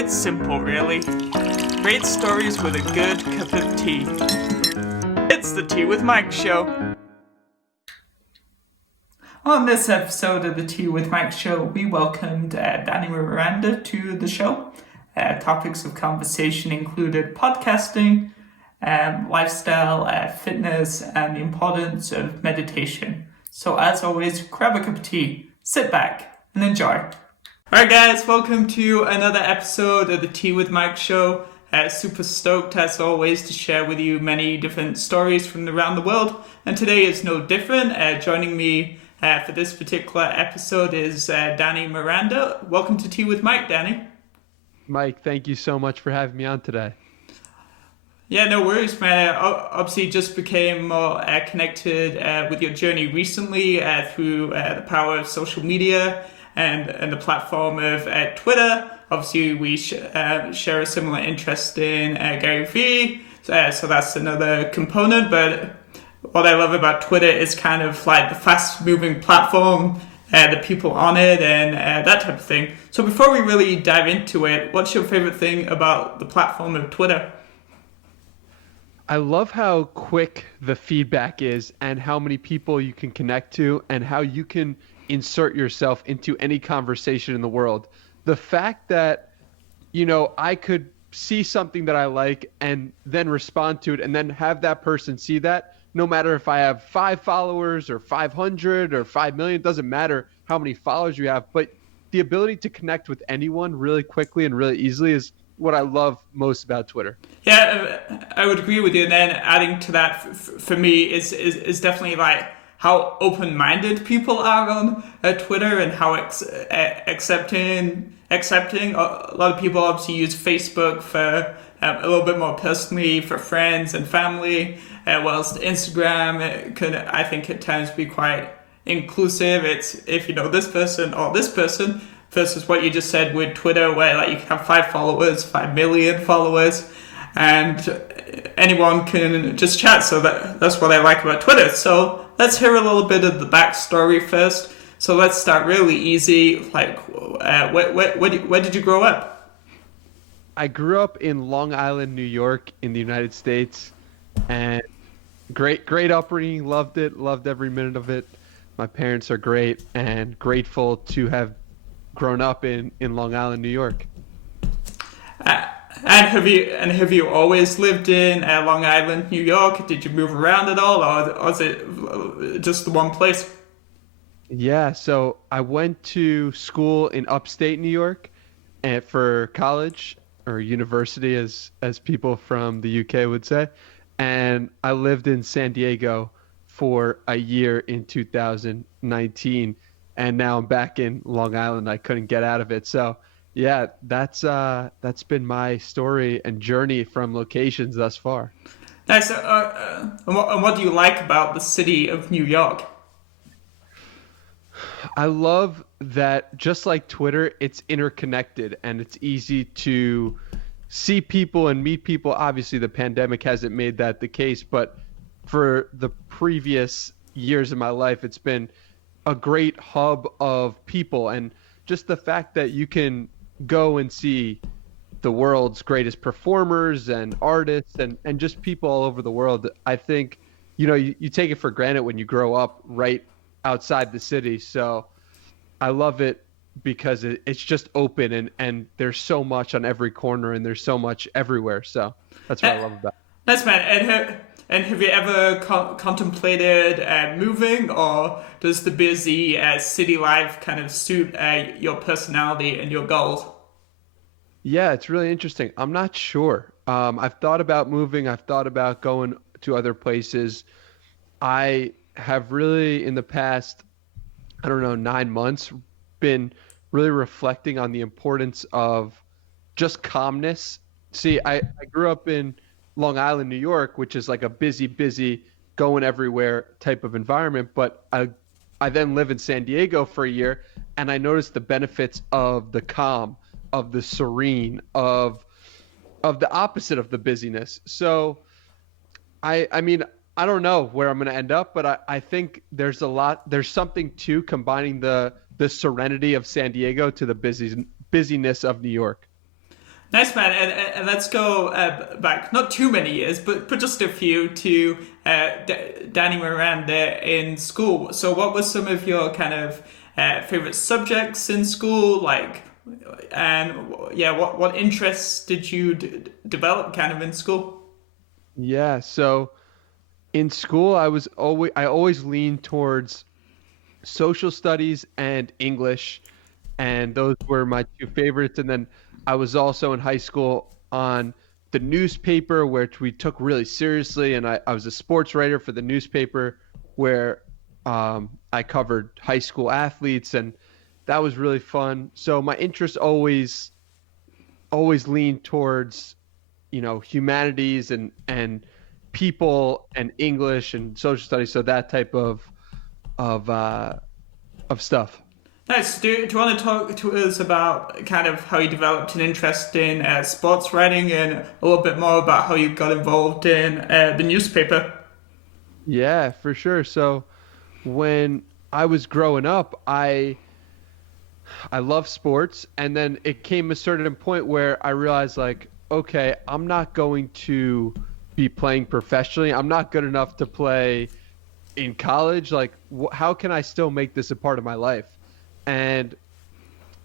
It's simple, really. Great stories with a good cup of tea. It's the Tea with Mike show. On this episode of the Tea with Mike show, we welcomed Danny Miranda to the show. Topics of conversation included podcasting, lifestyle, fitness, and the importance of meditation. So as always, grab a cup of tea, sit back, and enjoy. Alright guys, welcome to another episode of the Tea with Mike show. Super stoked as always to share with you many different stories from around the world. And today is no different. Joining me for this particular episode is Danny Miranda. Welcome to Tea with Mike, Danny. Mike, thank you so much for having me on today. Yeah, no worries, man. Obviously, just became more connected with your journey recently through the power of social media and the platform of Twitter. Obviously, we share a similar interest in Gary Vee, so that's another component. But what I love about Twitter is kind of like the fast-moving platform, the people on it, and that type of thing. So before we really dive into it, what's your favorite thing about the platform of Twitter? I love how quick the feedback is and how many people you can connect to and how you can insert yourself into any conversation in the world. The fact that, I could see something that I like and then respond to it and then have that person see that, no matter if I have 5 followers or 500 or 5 million, doesn't matter how many followers you have, but the ability to connect with anyone really quickly and really easily is what I love most about Twitter. Yeah, I would agree with you. And then adding to that for me is definitely like how open-minded people are on Twitter and how accepting. A lot of people obviously use Facebook for a little bit more personally for friends and family, whilst Instagram I think at times be quite inclusive. It's if you know this person or this person versus what you just said with Twitter, where like you can have 5 followers, 5 million followers, and anyone can just chat. So that's what I like about Twitter. So let's hear a little bit of the backstory first. So let's start really easy. Like, where did you grow up? I grew up in Long Island, New York, in the United States, and great upbringing. Loved it. Loved every minute of it. My parents are great, and grateful to have grown up in Long Island, New York. And have you always lived in Long Island, New York? Did you move around at all, or is it just the one place? Yeah, so I went to school in upstate New York and for college or university as people from the UK would say. And I lived in San Diego for a year in 2019. And now I'm back in Long Island. I couldn't get out of it. So yeah, that's been my story and journey from locations thus far. Nice. And what do you like about the city of New York? I love that just like Twitter, it's interconnected and it's easy to see people and meet people. Obviously, the pandemic hasn't made that the case, but for the previous years of my life, it's been a great hub of people. And just the fact that you can go and see the world's greatest performers and artists and just people all over the world, I think, you take it for granted when you grow up right outside the city. So I love it because it's just open and there's so much on every corner and there's so much everywhere. So that's what I love about it. That's man. And have you ever contemplated moving, or does the busy city life kind of suit your personality and your goals? Yeah, it's really interesting. I'm not sure. I've thought about moving. I've thought about going to other places. I have really in the past, 9 months, been really reflecting on the importance of just calmness. See, I grew up in Long Island, New York, which is like a busy, going everywhere type of environment. But I then live in San Diego for a year, and I noticed the benefits of the calm, of the serene, of the opposite of the busyness. So I mean, I don't know where I'm going to end up, but I think there's something to combining the serenity of San Diego to the busyness of New York. Nice, man. And let's go back, not too many years, but just a few, to Danny Miranda in school. So what were some of your kind of favorite subjects in school? Like, and yeah, what interests did you develop kind of in school? Yeah, so in school I always leaned towards social studies and English, and those were my two favorites. And then I was also in high school on the newspaper, which we took really seriously, and I was a sports writer for the newspaper where I covered high school athletes, and that was really fun. So my interests always leaned towards, humanities and people and English and social studies, so that type of uh, of stuff. Nice. Do you want to talk to us about kind of how you developed an interest in sports writing and a little bit more about how you got involved in the newspaper? Yeah, for sure. So when I was growing up, I love sports, and then it came a certain point where I realized, like, okay, I'm not going to be playing professionally. I'm not good enough to play in college. Like, how can I still make this a part of my life? And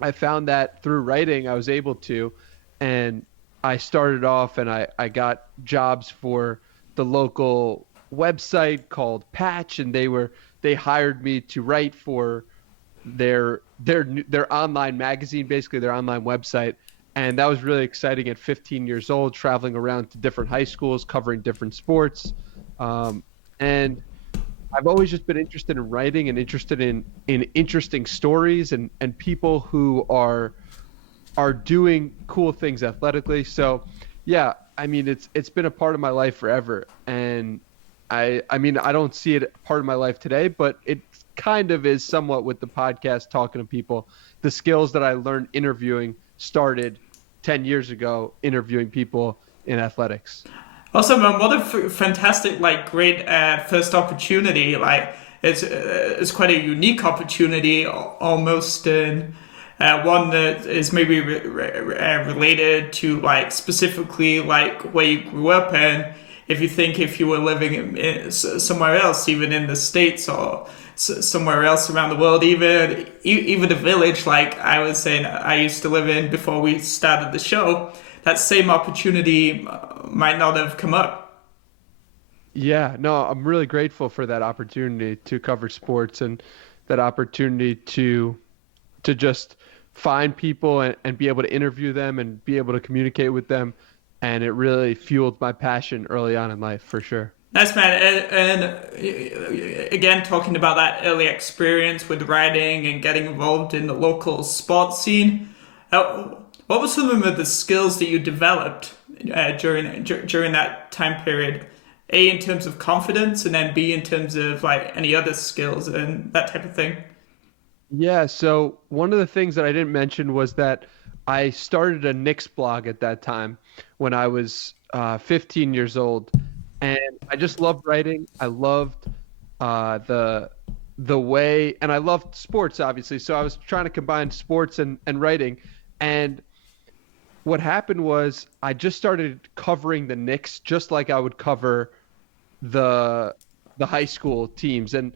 I found that through writing, I was able to, and I started off and I got jobs for the local website called Patch, and they hired me to write for their online magazine, basically their online website. And that was really exciting at 15 years old, traveling around to different high schools, covering different sports. And I've always just been interested in writing and interested in interesting stories and people who are doing cool things athletically. So yeah, I mean it's been a part of my life forever. And I mean I don't see it part of my life today, but it kind of is somewhat with the podcast, talking to people. The skills that I learned interviewing started 10 years ago, interviewing people in athletics. Awesome, man. What a fantastic, like, great first opportunity. Like, it's quite a unique opportunity, almost, and one that is maybe related to, like, specifically, like, where you grew up. And if you were living somewhere else, even in the States or somewhere else around the world, even a village like I was saying I used to live in before we started the show, that same opportunity might not have come up. Yeah, no, I'm really grateful for that opportunity to cover sports and that opportunity to just find people and be able to interview them and be able to communicate with them. And it really fueled my passion early on in life, for sure. Nice, man. And again, talking about that early experience with writing and getting involved in the local sports scene, what were some of the skills that you developed during that time period? A, in terms of confidence, and then B, in terms of like any other skills and that type of thing. Yeah, so one of the things that I didn't mention was that I started a Knicks blog at that time when I was 15 years old, and I just loved writing. I loved the way, and I loved sports, obviously. So I was trying to combine sports and writing. And what happened was I just started covering the Knicks just like I would cover the high school teams, and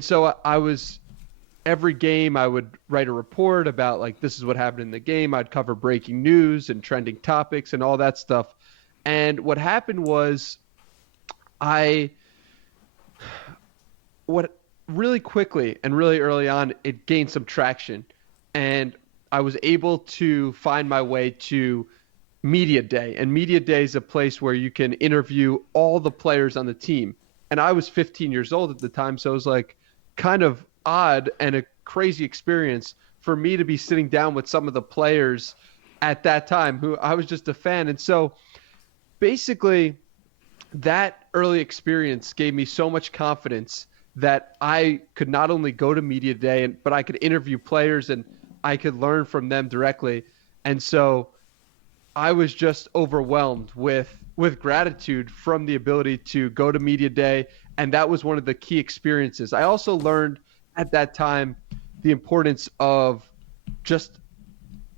so I was every game I would write a report about, like, this is what happened in the game. I'd cover breaking news and trending topics and all that stuff. And what happened was what really quickly and really early on, it gained some traction, and I was able to find my way to Media Day. And Media Day is a place where you can interview all the players on the team. And I was 15 years old at the time, so it was like kind of odd and a crazy experience for me to be sitting down with some of the players at that time who I was just a fan. And so basically that early experience gave me so much confidence that I could not only go to Media Day, but I could interview players and I could learn from them directly. And so I was just overwhelmed with gratitude from the ability to go to Media Day. And that was one of the key experiences. I also learned at that time the importance of just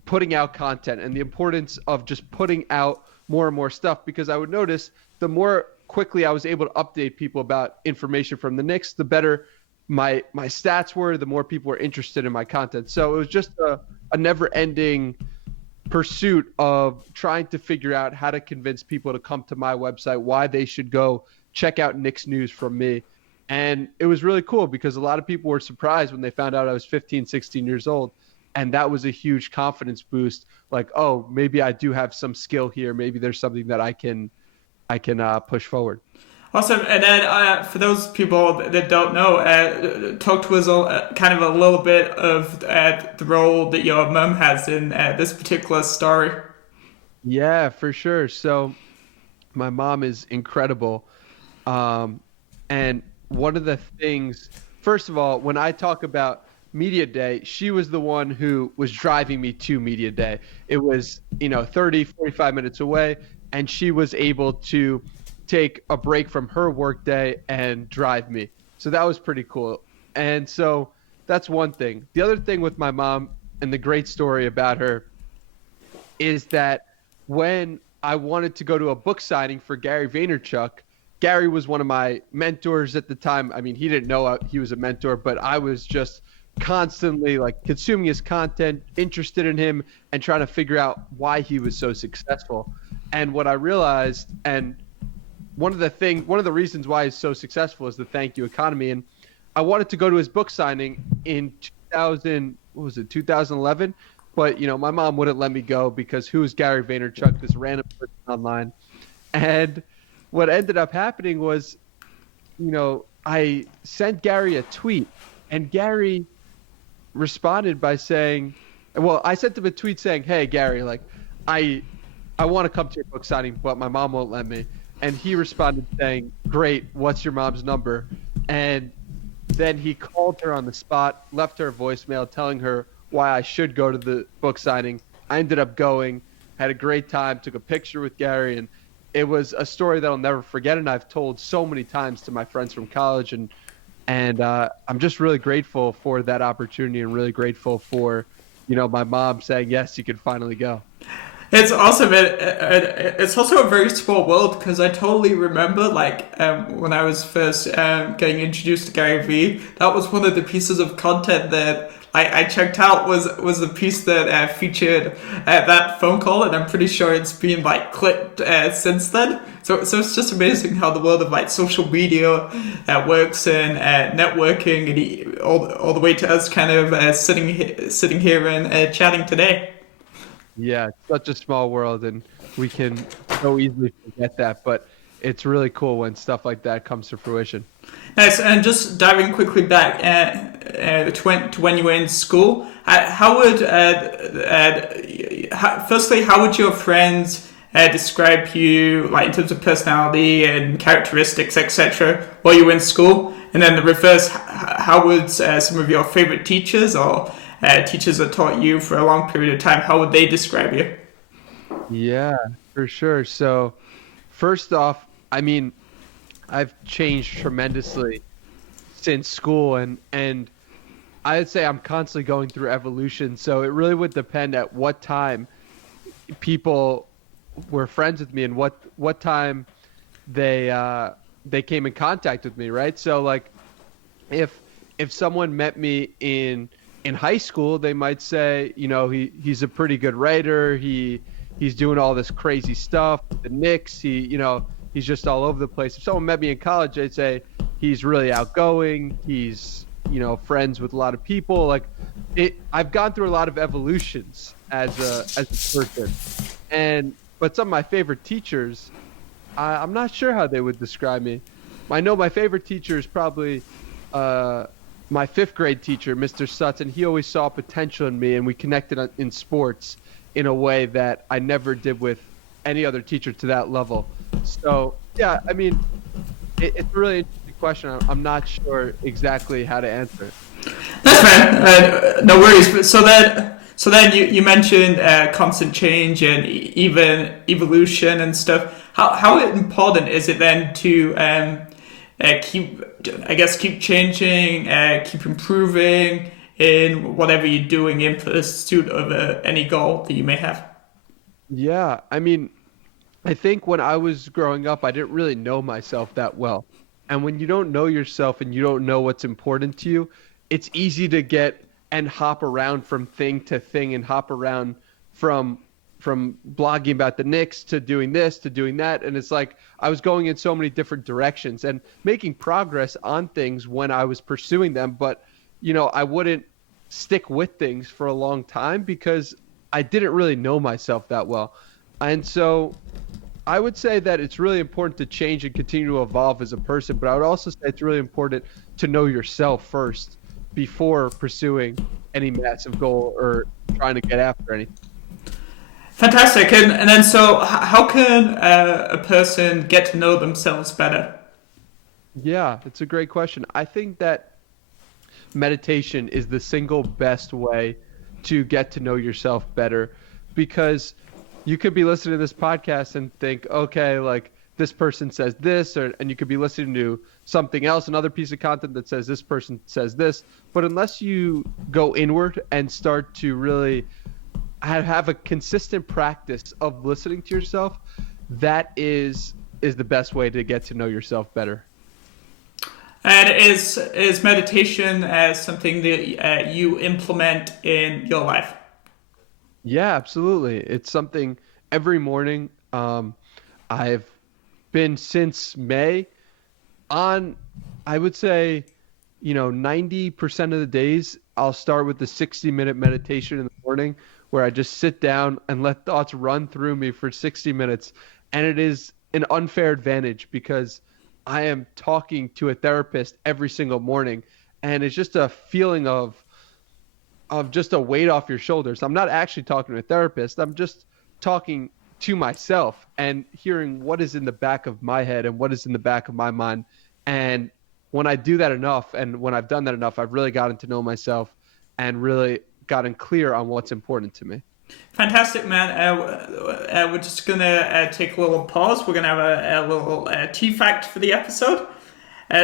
putting out content and the importance of just putting out more and more stuff, because I would notice the more quickly I was able to update people about information from the Knicks, the better my stats were, the more people were interested in my content. So it was just a never-ending pursuit of trying to figure out how to convince people to come to my website, why they should go check out Knicks news from me. And it was really cool because a lot of people were surprised when they found out I was 15, 16 years old. And that was a huge confidence boost. Like, oh, maybe I do have some skill here. Maybe there's something that I can push forward. Awesome. And then for those people that don't know, talk to us kind of a little bit of the role that your mom has in this particular story. Yeah, for sure. So my mom is incredible. And one of the things, first of all, when I talk about Media Day, she was the one who was driving me to Media Day. It was, 30, 45 minutes away, and she was able to take a break from her work day and drive me. So that was pretty cool. And so that's one thing. The other thing with my mom, and the great story about her, is that when I wanted to go to a book signing for Gary Vaynerchuk, Gary was one of my mentors at the time. I mean, he didn't know he was a mentor, but I was just constantly like consuming his content, interested in him, and trying to figure out why he was so successful. And what I realized, and one of the reasons why he's so successful is the thank you economy. And I wanted to go to his book signing in 2011, but my mom wouldn't let me go because who is Gary Vaynerchuk, this random person online. And what ended up happening was, I sent Gary a tweet, and Gary responded by saying, well, I sent him a tweet saying, hey, Gary, like, I want to come to your book signing, but my mom won't let me. And he responded saying, great, what's your mom's number? And then he called her on the spot, left her a voicemail telling her why I should go to the book signing. I ended up going, had a great time, took a picture with Gary, and it was a story that I'll never forget, and I've told so many times to my friends from college, and I'm just really grateful for that opportunity and really grateful for, my mom saying, yes, you can finally go. It's awesome. It's also a very small world because I totally remember when I was first getting introduced to Gary Vee, that was one of the pieces of content that I checked out was the piece that featured that phone call, and I'm pretty sure it's been clipped since then. So it's just amazing how the world of social media works and networking, and all the way to us kind of sitting here and chatting today. Yeah, it's such a small world, and we can so easily forget that, but it's really cool when stuff like that comes to fruition. Nice. And just diving quickly back to when you were in school, how would your friends describe you, in terms of personality and characteristics, etc., while you were in school? And then the reverse, how would some of your favorite teachers or teachers that taught you for a long period of time, how would they describe you? Yeah, for sure. So first off, I mean, I've changed tremendously since school, and I would say I'm constantly going through evolution. So it really would depend at what time people were friends with me and what time they came in contact with me, right? So if someone met me in high school, they might say, he's a pretty good writer. He's doing all this crazy stuff with the Knicks. He's just all over the place. If someone met me in college, they'd say he's really outgoing. He's, friends with a lot of people. I've gone through a lot of evolutions as a person. But some of my favorite teachers, I'm not sure how they would describe me. I know my favorite teacher is probably my fifth grade teacher, Mr. Sutton. He always saw potential in me, and we connected in sports in a way that I never did with any other teacher to that level. So, yeah, I mean, it's a really interesting question. I'm not sure exactly how to answer it. That's fine. No worries. But so then you mentioned constant change and even evolution and stuff. How important is it then to keep changing, keep improving in whatever you're doing in pursuit of any goal that you may have? Yeah, I mean, I think when I was growing up, I didn't really know myself that well. And when you don't know yourself and you don't know what's important to you, it's easy to get and hop around from thing to thing and hop around from blogging about the Knicks to doing this to doing that. And it's like I was going in so many different directions and making progress on things when I was pursuing them. But, I wouldn't stick with things for a long time because I didn't really know myself that well. And so I would say that it's really important to change and continue to evolve as a person, but I would also say it's really important to know yourself first before pursuing any massive goal or trying to get after anything. Fantastic. And then so how can a person get to know themselves better? Yeah, it's a great question. I think that meditation is the single best way to get to know yourself better, because you could be listening to this podcast and think, okay, like this person says this, and you could be listening to something else, another piece of content that says this person says this. But unless you go inward and start to really have a consistent practice of listening to yourself, that is the best way to get to know yourself better. And is meditation something that you implement in your life? Yeah, absolutely. It's something every morning. I've been since May on, I would say, 90% of the days I'll start with the 60-minute meditation in the morning where I just sit down and let thoughts run through me for 60 minutes. And it is an unfair advantage because I am talking to a therapist every single morning, and it's just a feeling of just a weight off your shoulders. I'm not actually talking to a therapist. I'm just talking to myself and hearing what is in the back of my head and what is in the back of my mind. And when I do that enough, and when I've done that enough, I've really gotten to know myself and really gotten clear on what's important to me. Fantastic, man. We're just going to take a little pause. We're going to have a little tea fact for the episode.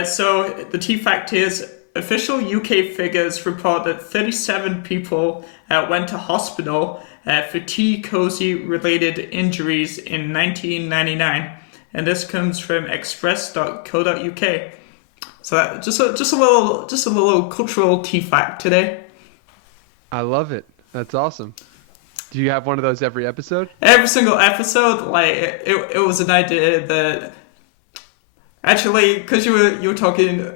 So the tea fact is, official UK figures report that 37 people went to hospital for tea cozy related injuries in 1999. And this comes from express.co.uk. So that, just a little cultural tea fact today. I love it. That's awesome. Do you have one of those every episode? Every single episode, like it was an idea that actually, because you were talking,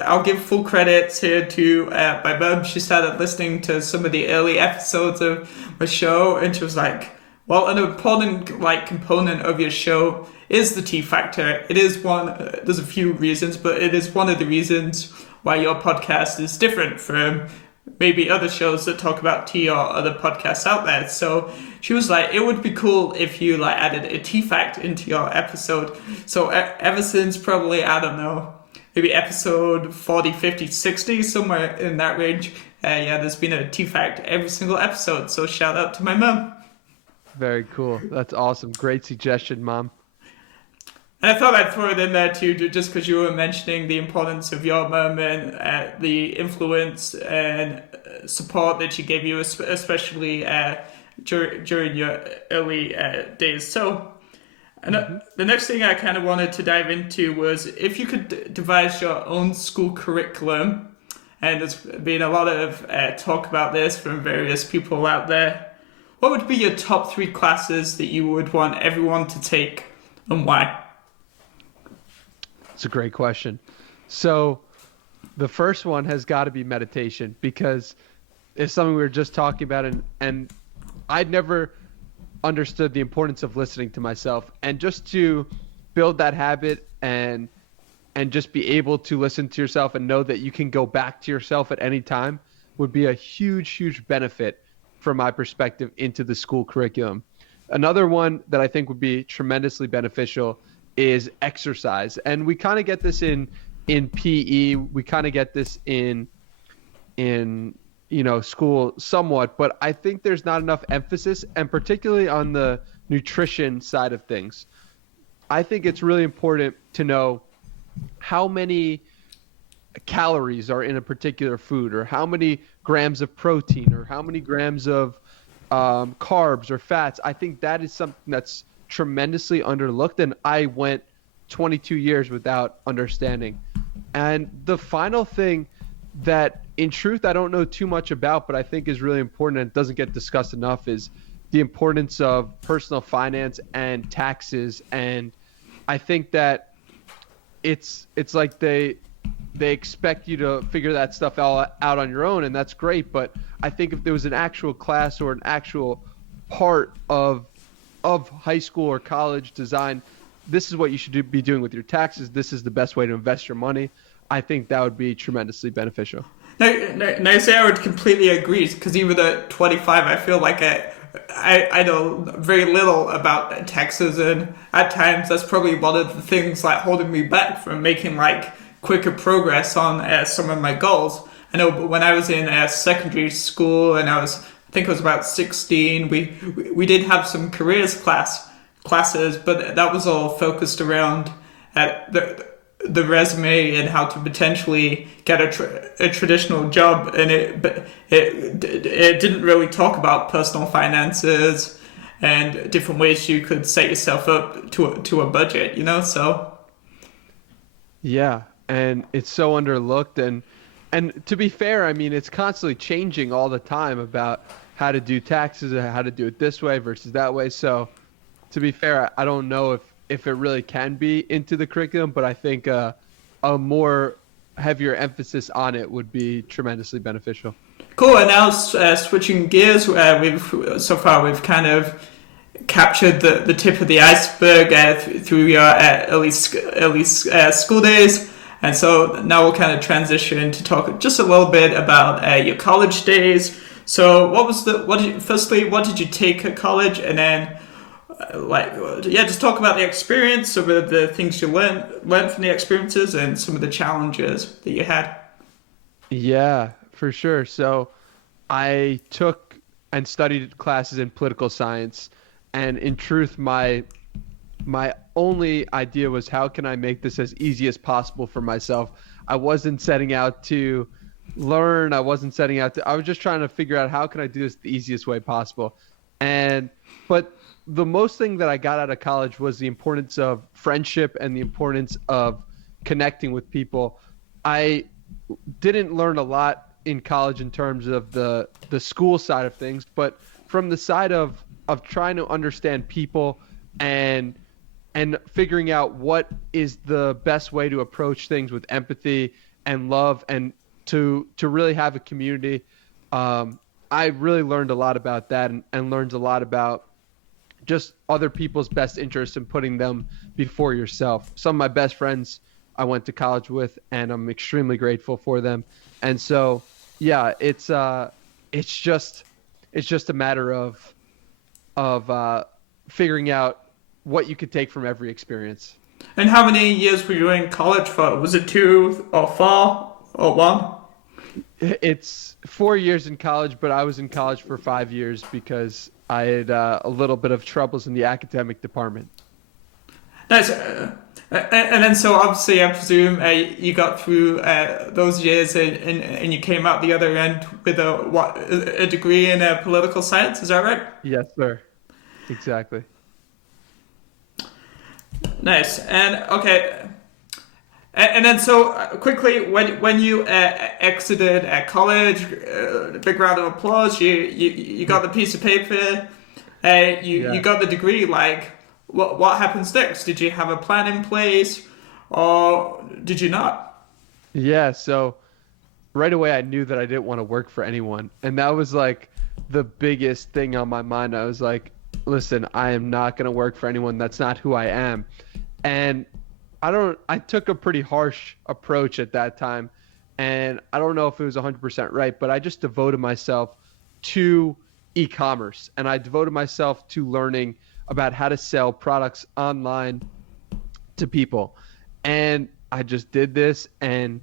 I'll give full credits here to my mum. She started listening to some of the early episodes of my show, and she was like, "Well, an important component of your show is the tea factor. It is one. There's a few reasons, but it is one of the reasons why your podcast is different from maybe other shows that talk about tea or other podcasts out there." So she was like, it would be cool if you added a tea fact into your episode. So ever since probably, I don't know, maybe episode 40, 50, 60, somewhere in that range, there's been a tea fact every single episode. So shout out to my mum. Very cool. That's awesome. Great suggestion, Mom. And I thought I'd throw it in there too, just because you were mentioning the importance of your mum and the influence and support that she gave you, especially during your early days. So, the next thing I kind of wanted to dive into was if you could devise your own school curriculum, and there's been a lot of talk about this from various people out there, what would be your top 3 classes that you would want everyone to take, and why? It's a great question. So the first one has got to be meditation, because it's something we were just talking about, and I'd never understood the importance of listening to myself, and just to build that habit and just be able to listen to yourself and know that you can go back to yourself at any time would be a huge benefit from my perspective into the school curriculum. Another one that I think would be tremendously beneficial is exercise. And we kind of get this in PE, we kind of get this in school somewhat, but I think there's not enough emphasis, and particularly on the nutrition side of things. I think it's really important to know how many calories are in a particular food, or how many grams of protein or how many grams of carbs or fats. I think that is something that's tremendously underlooked, and I went 22 years without understanding. And the final thing that in truth I don't know too much about, but I think is really important and doesn't get discussed enough, is the importance of personal finance and taxes. And I think that it's like they expect you to figure that stuff out on your own, and that's great. But I think if there was an actual class or an actual part of high school or college design, this is what you should be doing with your taxes, this is the best way to invest your money, I think that would be tremendously beneficial. No, say I would completely agree, because even at 25, I feel like I know very little about taxes, and at times that's probably one of the things like holding me back from making like quicker progress on some of my goals. I know when I was in secondary school and I think I was about 16, we did have some careers classes, but that was all focused around the resume and how to potentially get a traditional job, and it didn't really talk about personal finances and different ways you could set yourself up to a budget, so. Yeah, and it's so underlooked, and to be fair, I mean, it's constantly changing all the time about how to do taxes and how to do it this way versus that way. So to be fair, I don't know if it really can be into the curriculum, but I think a more heavier emphasis on it would be tremendously beneficial. Cool. And now switching gears, we've kind of captured the tip of the iceberg through your at least school days, and so now we'll kind of transition to talk just a little bit about your college days. So what did you take at college, and then just talk about the experience, some of the things you learned from the experiences, and some of the challenges that you had. Yeah, for sure. So I took and studied classes in political science, and in truth, my only idea was, how can I make this as easy as possible for myself? I wasn't setting out to learn. I was just trying to figure out, how can I do this the easiest way possible? But the most thing that I got out of college was the importance of friendship and the importance of connecting with people. I didn't learn a lot in college in terms of the school side of things, but from the side of trying to understand people and figuring out what is the best way to approach things with empathy and love, and to really have a community. I really learned a lot about that, and learned a lot about just other people's best interests and putting them before yourself. Some of my best friends I went to college with, and I'm extremely grateful for them. And so, yeah, it's just a matter of figuring out what you could take from every experience. And how many years were you in college for? Was it 2 or 4 or 1? It's 4 years in college, but I was in college for 5 years because I had a little bit of troubles in the academic department. Nice. And then, so obviously, I presume you got through those years and you came out the other end with a degree in political science. Is that right? Yes, sir. Exactly. Nice. And okay. And then, so quickly, when you exited at college, big round of applause. You got the piece of paper. You got the degree. Like, what happens next? Did you have a plan in place, or did you not? Yeah. So right away, I knew that I didn't want to work for anyone, and that was like the biggest thing on my mind. I was like, listen, I am not going to work for anyone. That's not who I am. And I took a pretty harsh approach at that time, and I don't know if it was 100% right, but I just devoted myself to e-commerce, and I devoted myself to learning about how to sell products online to people. And I just did this and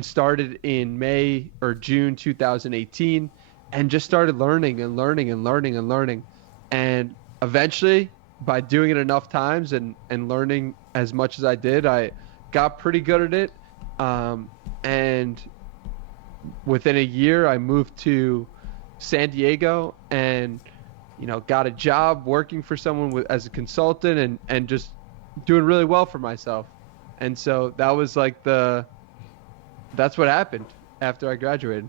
started in May or June 2018, and just started learning and learning and learning and learning. And eventually, by doing it enough times and learning as much as I did, I got pretty good at it. And within a year, I moved to San Diego and, got a job working for someone as a consultant and just doing really well for myself. And so that was like that's what happened after I graduated.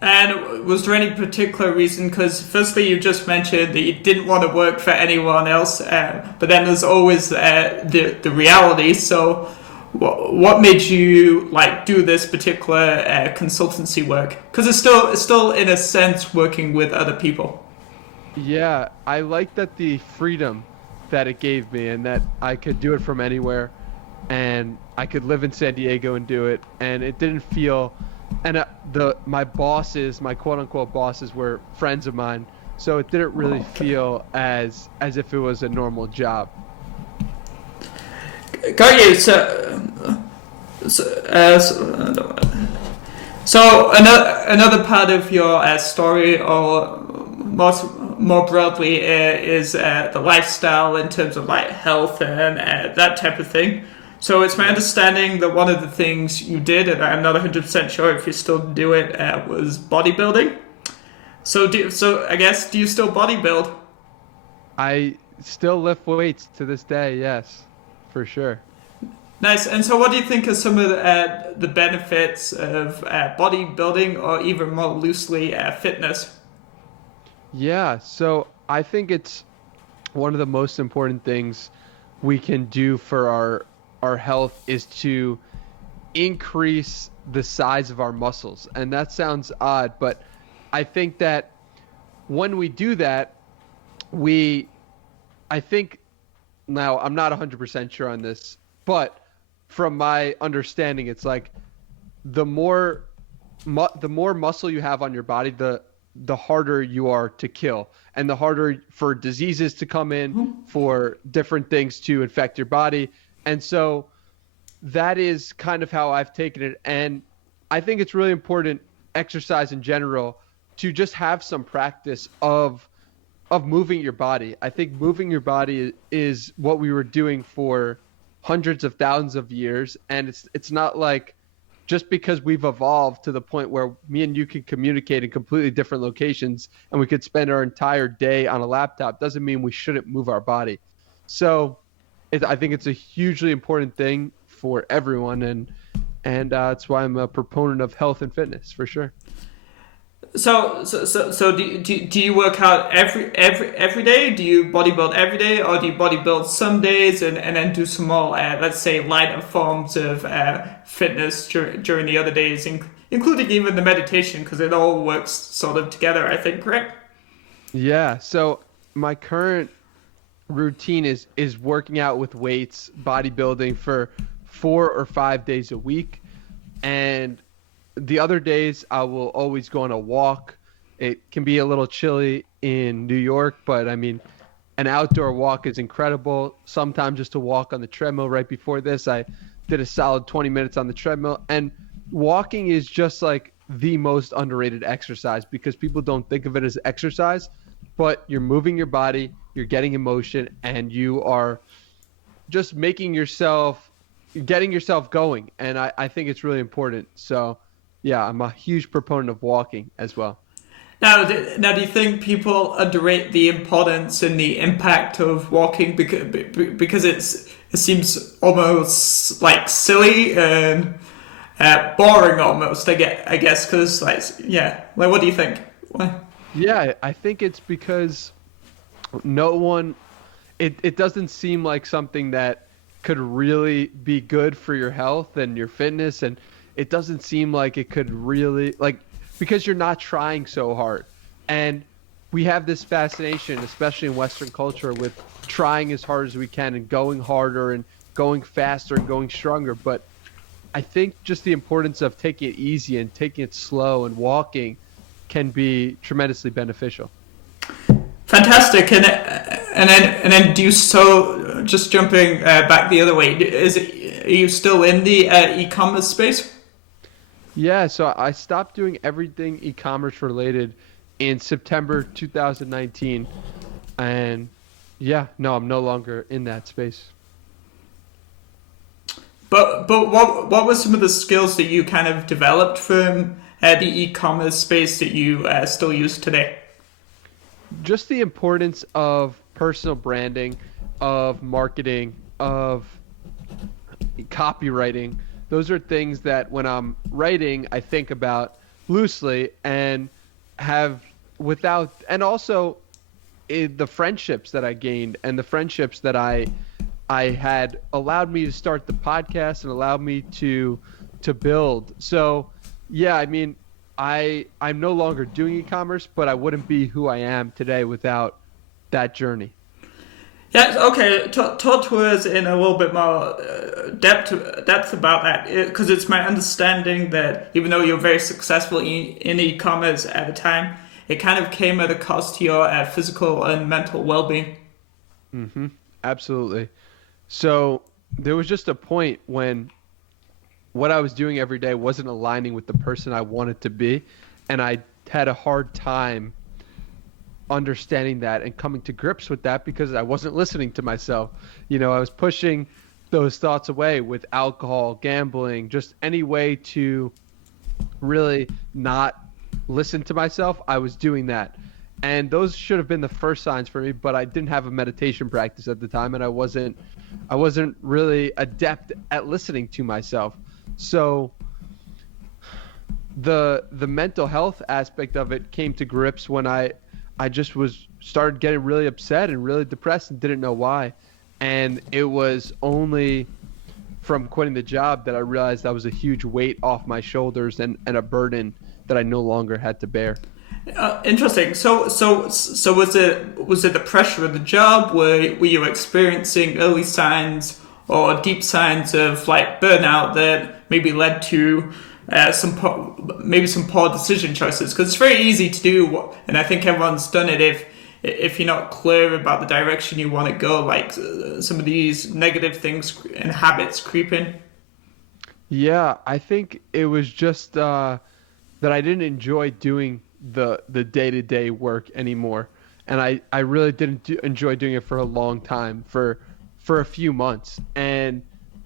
And was there any particular reason? Because firstly, you just mentioned that you didn't want to work for anyone else, but then there's always the reality. So, what made you like do this particular consultancy work? Because it's still in a sense working with other people. Yeah, I like that the freedom that it gave me and that I could do it from anywhere and I could live in San Diego and do it, and it didn't feel and my bosses, my quote unquote bosses, were friends of mine, so it didn't really feel as if it was a normal job. Got you. So another part of your story, or more broadly, is the lifestyle in terms of like health and that type of thing. So it's my understanding that one of the things you did, and I'm not 100% sure if you still do it, was bodybuilding. So I guess, do you still bodybuild? I still lift weights to this day, yes, for sure. Nice. And so what do you think are some of the benefits of bodybuilding, or even more loosely, fitness? Yeah, so I think it's one of the most important things we can do for our health is to increase the size of our muscles. And that sounds odd, but I think that when we do that, I think, now I'm not 100% sure on this, but from my understanding, it's like the more muscle you have on your body, the harder you are to kill, and the harder for diseases to come in, for different things to infect your body. And so that is kind of how I've taken it. And I think it's really important, exercise in general, to just have some practice of moving your body. I think moving your body is what we were doing for hundreds of thousands of years. And it's not like just because we've evolved to the point where me and you can communicate in completely different locations and we could spend our entire day on a laptop doesn't mean we shouldn't move our body. So I think it's a hugely important thing for everyone, and that's why I'm a proponent of health and fitness for sure. So do you work out every day? Do you bodybuild every day, or do you bodybuild some days and then do some more let's say lighter forms of fitness during the other days, including even the meditation, because it all works sort of together, I think, correct? Yeah. So my current routine is working out with weights, bodybuilding for 4 or 5 days a week, and the other days I will always go on a walk. It can be a little chilly in New York, but I mean, an outdoor walk is incredible. Sometimes just to walk on the treadmill. Right before this, I did a solid 20 minutes on the treadmill, and walking is just like the most underrated exercise because people don't think of it as exercise, but you're moving your body, you're getting emotion, and you are just getting yourself going. And I think it's really important. So yeah, I'm a huge proponent of walking as well. Now, do you think people underrate the importance and the impact of walking because it seems almost like silly and boring almost? I guess because what do you think? Yeah, I think it's because it doesn't seem like something that could really be good for your health and your fitness, and it doesn't seem like it could really, because you're not trying so hard. And we have this fascination, especially in Western culture, with trying as hard as we can and going harder and going faster and going stronger. But I think just the importance of taking it easy and taking it slow and walking can be tremendously beneficial. Fantastic. And then do you, so just jumping back the other way, are you still in the e-commerce space? Yeah, so I stopped doing everything e-commerce related in September 2019, and I'm no longer in that space. But what were some of the skills that you kind of developed from the e-commerce space that you still use today? Just the importance of personal branding, of marketing, of copywriting. Those are things that when I'm writing, I think about loosely and have without, and also the friendships that I gained and the friendships that I had allowed me to start the podcast and allowed me to build. So yeah, I mean, I'm no longer doing e-commerce, but I wouldn't be who I am today without that journey. Yeah, okay. Talk to us in a little bit more depth about that, because it's my understanding that even though you're very successful in e-commerce at the time, it kind of came at a cost to your physical and mental well-being. Mm-hmm. Absolutely. So there was just a point when what I was doing every day wasn't aligning with the person I wanted to be, and I had a hard time understanding that and coming to grips with that because I wasn't listening to myself. You know, I was pushing those thoughts away with alcohol, gambling, just any way to really not listen to myself. I was doing that. And those should have been the first signs for me, but I didn't have a meditation practice at the time, and I wasn't really adept at listening to myself. So the mental health aspect of it came to grips when I just started getting really upset and really depressed and didn't know why. And it was only from quitting the job that I realized that was a huge weight off my shoulders and a burden that I no longer had to bear. Interesting. So was it the pressure of the job? Were you experiencing early signs or deep signs of like burnout that maybe led to some poor decision choices? Because it's very easy to do, and I think everyone's done it if you're not clear about the direction you want to go, like some of these negative things and habits creep in. Yeah, I think it was just that I didn't enjoy doing the day-to-day work anymore, and I really didn't enjoy doing it for a long time, for a few months, and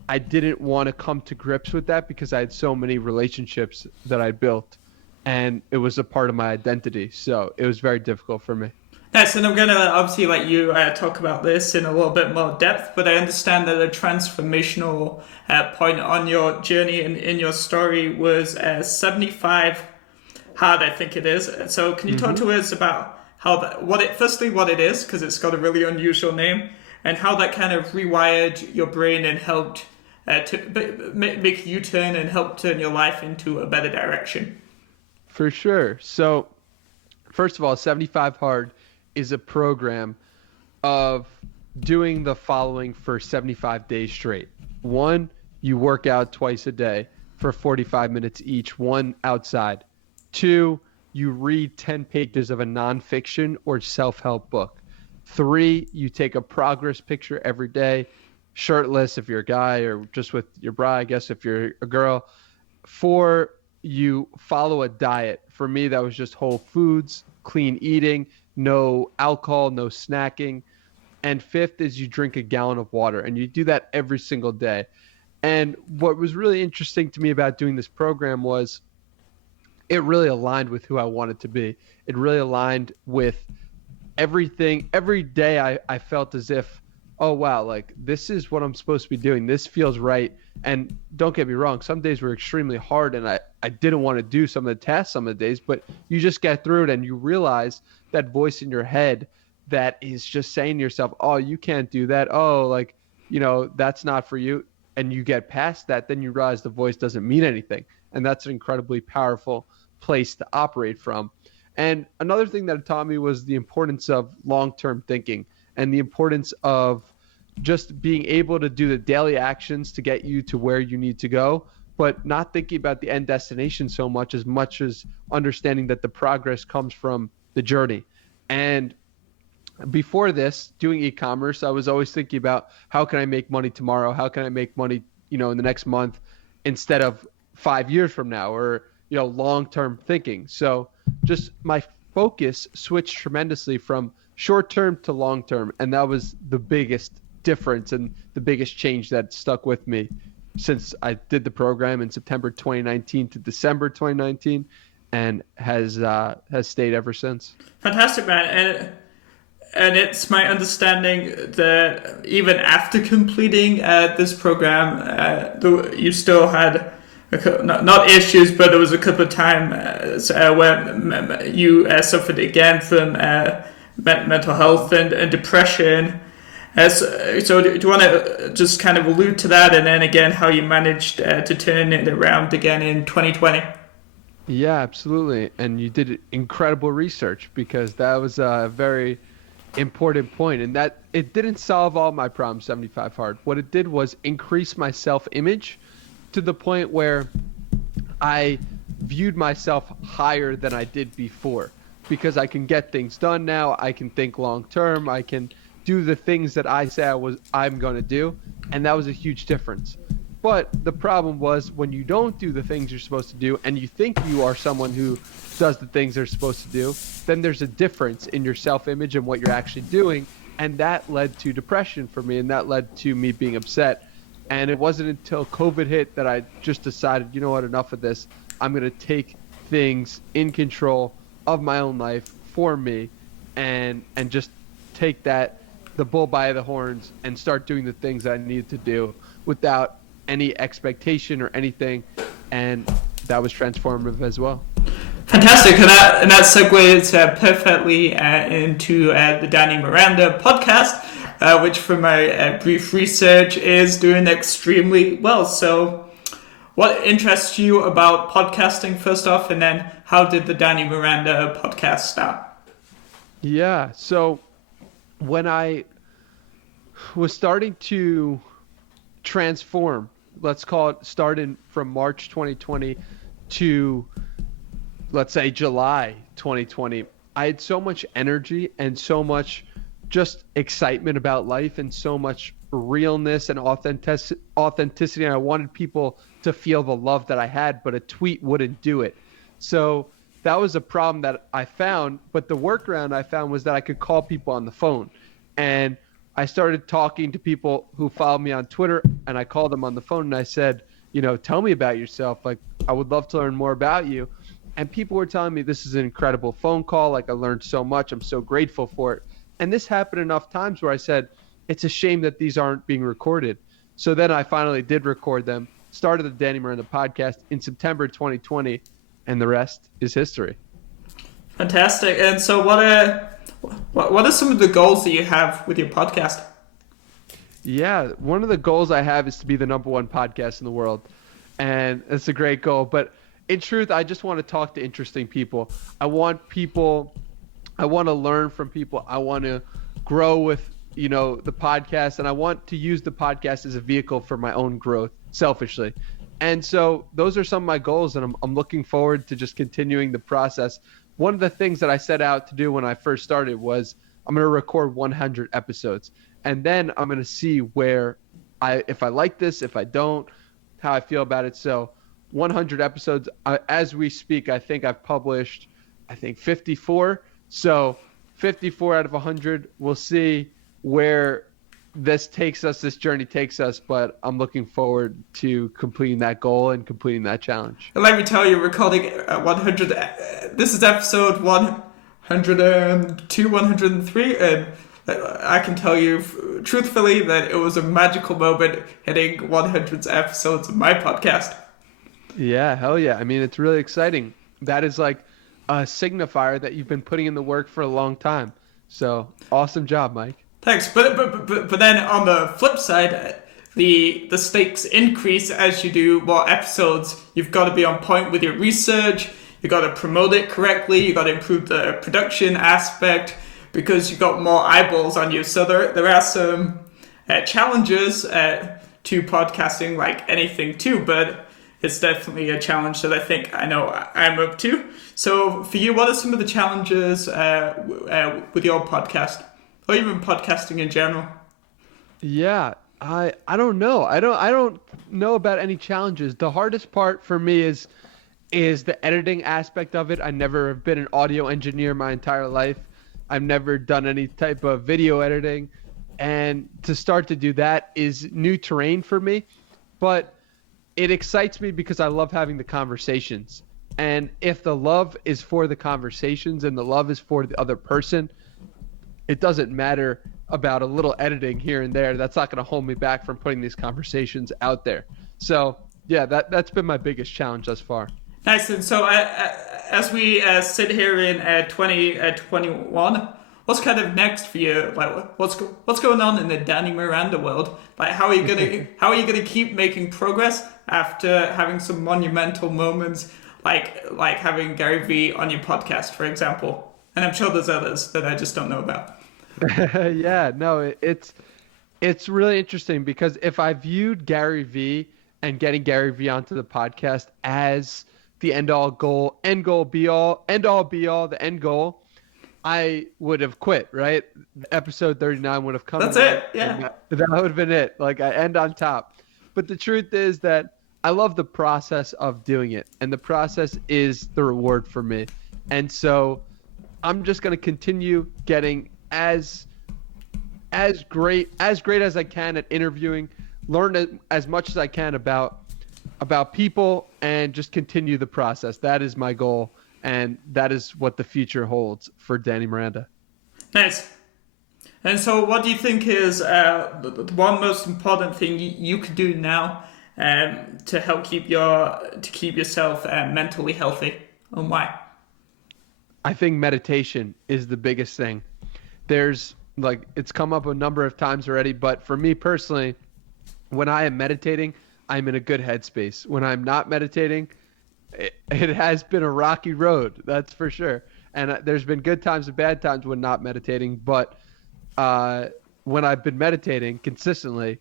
I didn't want to come to grips with that because I had so many relationships that I built, and it was a part of my identity, so it was very difficult for me. Yes, and I'm going to obviously let you talk about this in a little bit more depth, but I understand that a transformational point on your journey and in your story was 75 hard, I think it is. So can you talk to us about how what it is, because it's got a really unusual name, and how that kind of rewired your brain and helped to make you turn and help turn your life into a better direction? For sure. So first of all, 75 Hard is a program of doing the following for 75 days straight. 1, you work out twice a day for 45 minutes each, 1 outside. 2, you read 10 pages of a nonfiction or self-help book. 3, you take a progress picture every day, shirtless if you're a guy, or just with your bra, I guess, if you're a girl. 4, you follow a diet. For me, that was just whole foods, clean eating, no alcohol, no snacking. And 5th is you drink a gallon of water, and you do that every single day. And what was really interesting to me about doing this program was it really aligned with who I wanted to be. It really aligned with everything. Every day I felt as if, oh, wow, like this is what I'm supposed to be doing. This feels right. And don't get me wrong, some days were extremely hard and I didn't want to do some of the tasks some of the days, but you just get through it and you realize that voice in your head that is just saying to yourself, oh, you can't do that. Oh, like, you know, that's not for you. And you get past that, then you realize the voice doesn't mean anything. And that's an incredibly powerful place to operate from. And another thing that it taught me was the importance of long-term thinking and the importance of just being able to do the daily actions to get you to where you need to go, but not thinking about the end destination so much as understanding that the progress comes from the journey. And before this, doing e-commerce, I was always thinking about how can I make money tomorrow? How can I make money, in the next month instead of 5 years from now, or, long-term thinking. So just my focus switched tremendously from short-term to long-term. And that was the biggest difference and the biggest change that stuck with me since I did the program in September 2019 to December 2019, and has stayed ever since. Fantastic, man. And it's my understanding that even after completing this program, you still had not issues, but there was a couple of times where you suffered again from mental health and depression. So do you want to just kind of allude to that, and then again how you managed to turn it around again in 2020? Yeah, absolutely. And you did incredible research, because that was a very important point, and that it didn't solve all my problems 75 hard. What it did was increase my self-image to the point where I viewed myself higher than I did before, because I can get things done now. I can think long term. I can do the things that I say I'm going to do, and that was a huge difference. But the problem was, when you don't do the things you're supposed to do and you think you are someone who does the things they're supposed to do, then there's a difference in your self-image and what you're actually doing. And that led to depression for me, and that led to me being upset. And it wasn't until COVID hit that I just decided, you know what, enough of this. I'm going to take things in control of my own life for me, and just take the bull by the horns and start doing the things I needed to do without any expectation or anything. And that was transformative as well. Fantastic, and that segues perfectly into the Danny Miranda podcast, which from my brief research is doing extremely well. So what interests you about podcasting first off, and then how did the Danny Miranda podcast start? Yeah, so when I was starting to transform, let's call it starting from March 2020 to, let's say, July 2020, I had so much energy and so much just excitement about life and so much realness and authenticity. And I wanted people to feel the love that I had, but a tweet wouldn't do it. So that was a problem that I found. But the workaround I found was that I could call people on the phone. And I started talking to people who followed me on Twitter, and I called them on the phone and I said, tell me about yourself. Like, I would love to learn more about you. And people were telling me, this is an incredible phone call. Like, I learned so much. I'm so grateful for it. And this happened enough times where I said, it's a shame that these aren't being recorded. So then I finally did record them, started the Danny Miranda podcast in September 2020, and the rest is history. Fantastic. And so what are some of the goals that you have with your podcast? Yeah, one of the goals I have is to be the #1 podcast in the world. And it's a great goal. But in truth, I just want to talk to interesting people. I want to learn from people. I want to grow with, the podcast. And I want to use the podcast as a vehicle for my own growth, selfishly. And so those are some of my goals. And I'm looking forward to just continuing the process. One of the things that I set out to do when I first started was I'm going to record 100 episodes. And then I'm going to see if I like this, if I don't, how I feel about it. So 100 episodes. As we speak, I think I've published, 54. So 54 out of 100. We'll see where this journey takes us, but I'm looking forward to completing that goal and completing that challenge. And let me tell you, recording 100, this is episode 102, 103, and I can tell you truthfully that it was a magical moment hitting 100 episodes of my podcast. Yeah, hell yeah. I mean, it's really exciting. That is like a signifier that you've been putting in the work for a long time. So awesome job, Mike. Thanks. But then on the flip side, the stakes increase as you do more episodes. You've got to be on point with your research. You got to promote it correctly. You got to improve the production aspect because you've got more eyeballs on you. So there are some challenges to podcasting, like anything too, but it's definitely a challenge that I think I know I'm up to. So for you, what are some of the challenges with your podcast, or even podcasting in general? Yeah, I don't know. I don't know about any challenges. The hardest part for me is the editing aspect of it. I never have been an audio engineer my entire life. I've never done any type of video editing, and to start to do that is new terrain for me. But it excites me because I love having the conversations. And if the love is for the conversations and the love is for the other person, it doesn't matter about a little editing here and there. That's not going to hold me back from putting these conversations out there. So yeah, that's been my biggest challenge thus far. Nice. And so as we sit here in 2021, what's kind of next for you? Like, what's going on in the Danny Miranda world? Like, how are you gonna keep making progress after having some monumental moments, like having Gary Vee on your podcast, for example? And I'm sure there's others that I just don't know about. Yeah, no, it's really interesting because if I viewed Gary Vee and getting Gary Vee onto the podcast as the end all, be all, the end goal, I would have quit, right? Episode 39 would have come. That's it. Yeah. That would have been it. Like, I end on top. But the truth is that I love the process of doing it, and the process is the reward for me. And so I'm just going to continue getting as great as I can at interviewing, learn as much as I can about people, and just continue the process. That is my goal, and that is what the future holds for Danny Miranda. Nice. And so what do you think is the one most important thing you could do now to help keep yourself mentally healthy, and why? I think meditation is the biggest thing. There's, like, it's come up a number of times already, but for me personally, when I am meditating, I'm in a good headspace. When I'm not meditating, it has been a rocky road, that's for sure. And there's been good times and bad times when not meditating, but when I've been meditating consistently,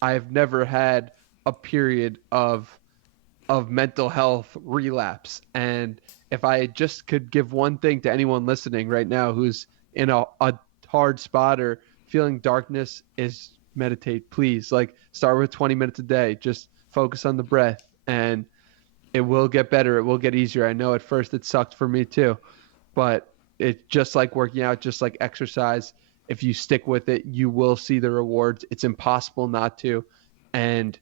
I've never had a period of mental health relapse. And if I just could give one thing to anyone listening right now who's in a hard spot or feeling darkness, is meditate, please. Like, start with 20 minutes a day. Just focus on the breath, and it will get better. It will get easier. I know at first it sucked for me too, but it's just like working out, just like exercise. If you stick with it, you will see the rewards. It's impossible not to. And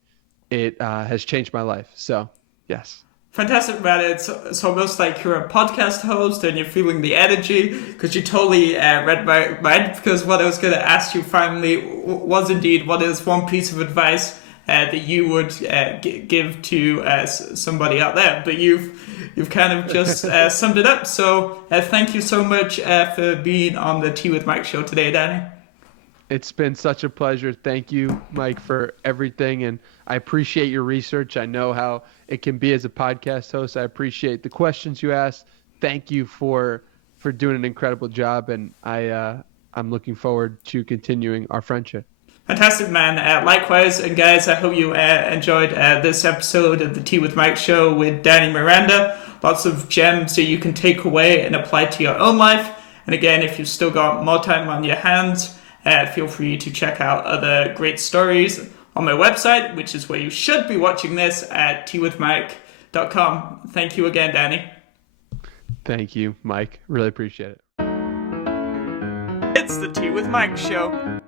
it has changed my life. So, yes. Fantastic, man. It's almost like you're a podcast host and you're feeling the energy, because you totally read my mind, because what I was going to ask you finally was indeed, what is one piece of advice that you would give to somebody out there? But you've kind of just summed it up. So thank you so much for being on the Tea with Mike show today, Danny. It's been such a pleasure. Thank you, Mike, for everything. And I appreciate your research. I know how it can be as a podcast host. I appreciate the questions you asked. Thank you for doing an incredible job. And I'm looking forward to continuing our friendship. Fantastic, man. Likewise. And guys, I hope you enjoyed this episode of the Tea with Mike show with Danny Miranda. Lots of gems that you can take away and apply to your own life. And again, if you've still got more time on your hands, feel free to check out other great stories on my website, which is where you should be watching this, at teawithmike.com. Thank you again, Danny. Thank you, Mike. Really appreciate it. It's the Tea with Mike show.